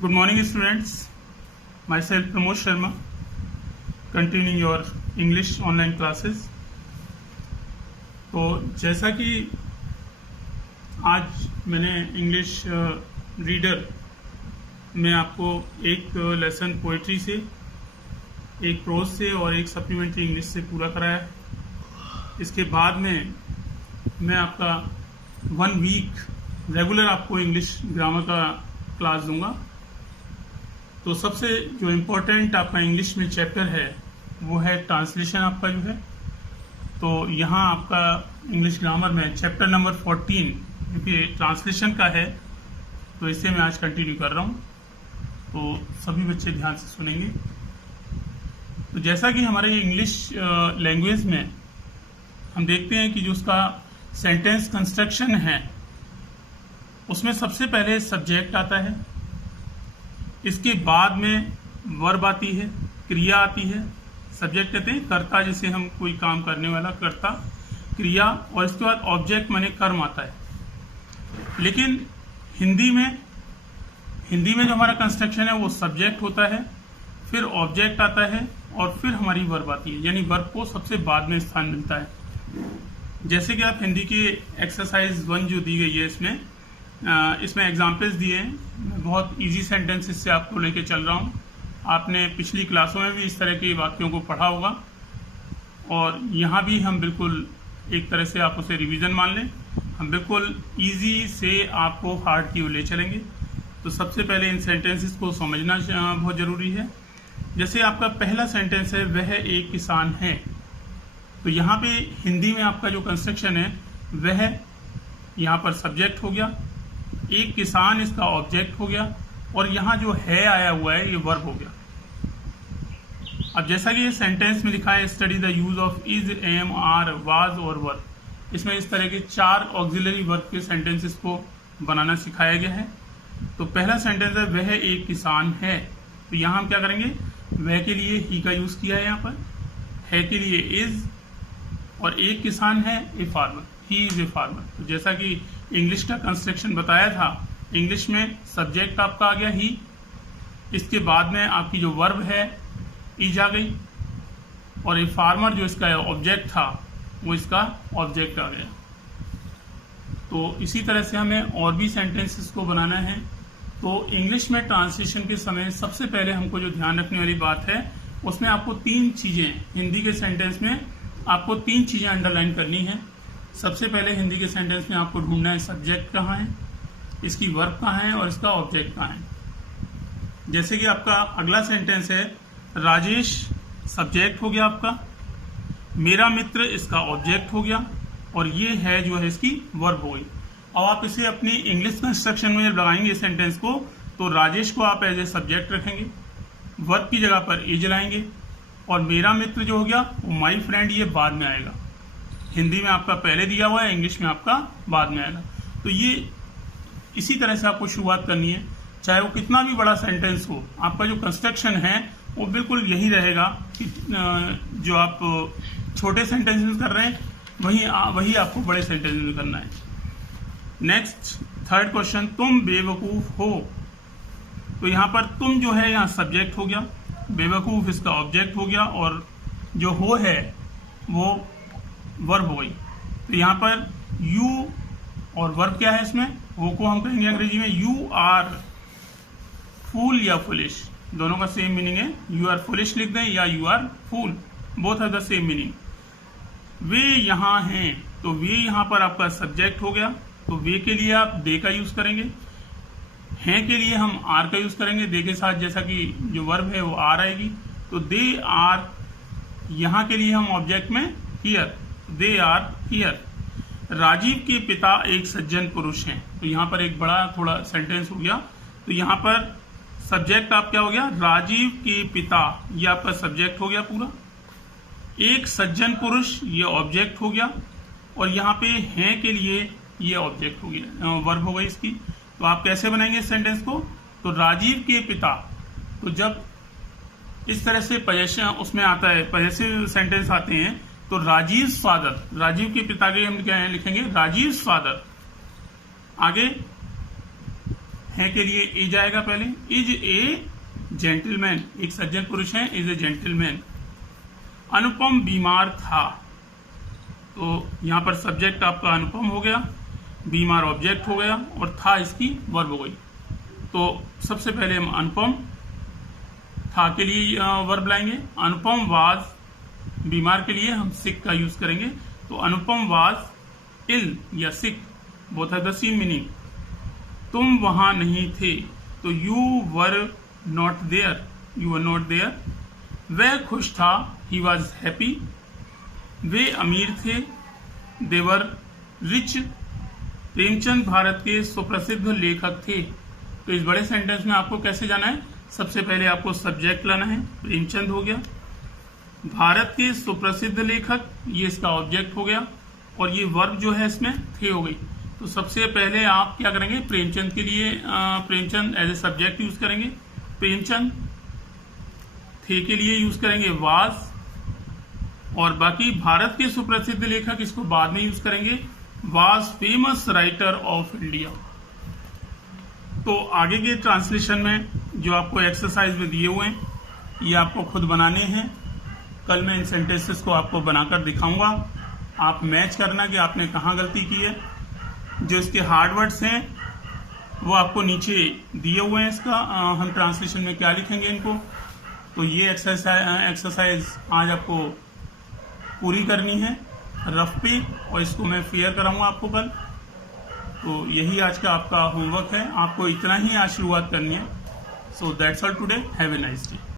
Good morning, students. Myself Pramod Sharma, continuing your English online classes. तो जैसा कि आज मैंने इंग्लिश रीडर में आपको एक लेसन पोइट्री से, एक प्रोज से और एक सप्लीमेंट्री इंग्लिश से पूरा कराया है। इसके बाद में मैं आपका 1 वीक रेगुलर आपको इंग्लिश ग्रामर का क्लास दूंगा। तो सबसे जो इम्पोर्टेंट आपका इंग्लिश में चैप्टर है वो है ट्रांसलेशन आपका जो है। तो यहाँ आपका इंग्लिश ग्रामर में चैप्टर नंबर 14 क्योंकि ट्रांसलेशन का है तो इसे मैं आज कंटिन्यू कर रहा हूँ। तो सभी बच्चे ध्यान से सुनेंगे। तो जैसा कि हमारे इंग्लिश लैंग्वेज में हम देखते हैं कि जो उसका सेंटेंस कंस्ट्रक्शन है उसमें सबसे पहले सब्जेक्ट आता है, इसके बाद में वर्ब आती है, क्रिया आती है। सब्जेक्ट कहते हैं कर्ता, जिसे हम कोई काम करने वाला कर्ता, क्रिया, और इसके बाद ऑब्जेक्ट माने कर्म आता है। लेकिन हिंदी में जो हमारा कंस्ट्रक्शन है वो सब्जेक्ट होता है, फिर ऑब्जेक्ट आता है और फिर हमारी वर्ब आती है, यानी वर्ब को सबसे बाद में स्थान मिलता है। जैसे कि आप हिंदी की एक्सरसाइज 1 जो दी गई है इसमें एग्जाम्पल्स दिए हैं। बहुत इजी सेंटेंसेस से आपको लेके चल रहा हूँ। आपने पिछली क्लासों में भी इस तरह के वाक्यों को पढ़ा होगा और यहाँ भी हम बिल्कुल एक तरह से आप उसे रिवीजन मान लें। हम बिल्कुल इजी से आपको हार्ड की ओर ले चलेंगे। तो सबसे पहले इन सेंटेंसेस को समझना बहुत ज़रूरी है। जैसे आपका पहला सेंटेंस है, वह एक किसान है। तो यहाँ पे हिंदी में आपका जो कंस्ट्रक्शन है वह यहाँ पर सब्जेक्ट हो गया, एक किसान इसका ऑब्जेक्ट हो गया और यहाँ जो है आया हुआ है ये वर्ब हो गया। अब जैसा कि ये सेंटेंस में लिखा है, study the use of is, am, are, was और वर। इसमें इस तरह के 4 ऑक्सिलरी वर्ब के सेंटेंसेस को बनाना सिखाया गया है। तो पहला सेंटेंस है, वह एक किसान है। तो यहाँ हम क्या करेंगे, वह के लिए ही का यूज किया है, यहाँ पर है के लिए इज, और एक किसान है a farmer, he is a farmer. तो जैसा कि इंग्लिश का कंस्ट्रक्शन बताया था, इंग्लिश में सब्जेक्ट आपका आ गया ही, इसके बाद में आपकी जो वर्ब है इज आ गई, और ए फार्मर जो इसका ऑब्जेक्ट था वो इसका ऑब्जेक्ट आ गया। तो इसी तरह से हमें और भी सेंटेंसेस को बनाना है। तो इंग्लिश में ट्रांसलेशन के समय सबसे पहले हमको जो ध्यान रखने वाली बात है उसमें आपको 3 चीजें, हिंदी के सेंटेंस में आपको 3 चीजें अंडरलाइन करनी है। सबसे पहले हिंदी के सेंटेंस में आपको ढूंढना है सब्जेक्ट कहाँ है, इसकी वर्ब कहाँ है और इसका ऑब्जेक्ट कहाँ है। जैसे कि आपका अगला सेंटेंस है, राजेश सब्जेक्ट हो गया आपका, मेरा मित्र इसका ऑब्जेक्ट हो गया और ये है जो है इसकी वर्ब हो गई। अब आप इसे अपनी इंग्लिश कंस्ट्रक्शन में जब लगाएंगे सेंटेंस को, तो राजेश को आप एज ए सब्जेक्ट रखेंगे, वर्ब की जगह पर इज लाएंगे, और मेरा मित्र जो हो गया वो माई फ्रेंड ये बाद में आएगा। हिंदी में आपका पहले दिया हुआ है, इंग्लिश में आपका बाद में आएगा। तो ये इसी तरह से आपको शुरुआत करनी है, चाहे वो कितना भी बड़ा सेंटेंस हो। आपका जो कंस्ट्रक्शन है वो बिल्कुल यही रहेगा कि जो आप छोटे सेंटेंस में कर रहे हैं वही आपको बड़े सेंटेंस में करना है। नेक्स्ट थर्ड क्वेश्चन, तुम बेवकूफ हो। तो यहाँ पर तुम जो है यहाँ सब्जेक्ट हो गया, बेवकूफ इसका ऑब्जेक्ट हो गया, और जो हो है वो वर्ब हो गई। तो यहाँ पर यू और वर्ब क्या है, इसमें वो को हम कहेंगे अंग्रेजी में यू आर फूल या फुलिश, दोनों का सेम मीनिंग है। यू आर फुलिश लिख दें या you are fool, both are the same meaning. वे यहाँ हैं, तो वे यहाँ पर आपका सब्जेक्ट हो गया। तो वे के लिए आप दे का यूज करेंगे, हैं के लिए हम आर का यूज करेंगे दे के साथ, जैसा कि जो वर्ब है वो आर आएगी। तो दे आर, यहाँ के लिए हम ऑब्जेक्ट में here, they are here. Rajiv के पिता एक सज्जन पुरुष हैं। तो यहाँ पर एक बड़ा थोड़ा सेंटेंस हो गया। तो यहाँ पर सब्जेक्ट आप क्या हो गया, राजीव के पिता, ये आपका सब्जेक्ट हो गया पूरा। एक सज्जन पुरुष ये ऑब्जेक्ट हो गया, और यहाँ पे हैं के लिए ये ऑब्जेक्ट हो गया, वर्ब हो गई इसकी। तो आप कैसे बनाएंगे इस सेंटेंस को, तो राजीव के पिता, तो जब इस तरह से पोजेशन उसमें आता है, पॉजेसिव सेंटेंस आते हैं, तो राजीव फादर, राजीव के पिता के हम क्या लिखेंगे, राजीव फादर। आगे है के लिए ए जाएगा पहले। इज ए जेंटलमैन, एक सज्जन पुरुष है, इज ए जेंटलमैन। अनुपम बीमार था, तो यहाँ पर सब्जेक्ट आपका अनुपम हो गया, बीमार ऑब्जेक्ट हो गया और था इसकी वर्ब हो गई। तो सबसे पहले हम अनुपम था के लिए वर्ब लाएंगे। अनुपम वाज, बीमार के लिए हम सिक का यूज करेंगे। तो अनुपम वाज इल या sick, both have the same meaning. तुम वहां नहीं थे, तो you were not there, you were not there. वह खुश था, ही वॉज हैप्पी। वे अमीर थे, they were rich. Premchand Bharat के सुप्रसिद्ध लेखक थे। तो इस बड़े सेंटेंस में आपको कैसे जाना है, सबसे पहले आपको सब्जेक्ट लाना है, प्रेमचंद हो गया। भारत के सुप्रसिद्ध लेखक, ये इसका ऑब्जेक्ट हो गया और ये वर्ब जो है इसमें थे हो गई। तो सबसे पहले आप क्या करेंगे, प्रेमचंद के लिए Premchand as a subject use करेंगे, प्रेमचंद। थे के लिए यूज करेंगे वाज, और बाकी भारत के सुप्रसिद्ध लेखक इसको बाद में यूज करेंगे, was famous writer of India. तो आगे के ट्रांसलेशन में जो आपको एक्सरसाइज में दिए हुए हैं ये आपको खुद बनाने हैं। कल मैं इन सेंटेंसेस को आपको बनाकर दिखाऊंगा, आप मैच करना कि आपने कहाँ गलती की है। जो इसके हार्ड वर्ड्स हैं वो आपको नीचे दिए हुए हैं, इसका हम ट्रांसलेशन में क्या लिखेंगे इनको। तो ये एक्सरसाइज आज आपको पूरी करनी है रफ पे, और इसको मैं फेयर कराऊंगा आपको कल। तो यही आज का आपका होमवर्क है, आपको इतना ही आज शुरुआत करनी है। So that's all today, have a nice day.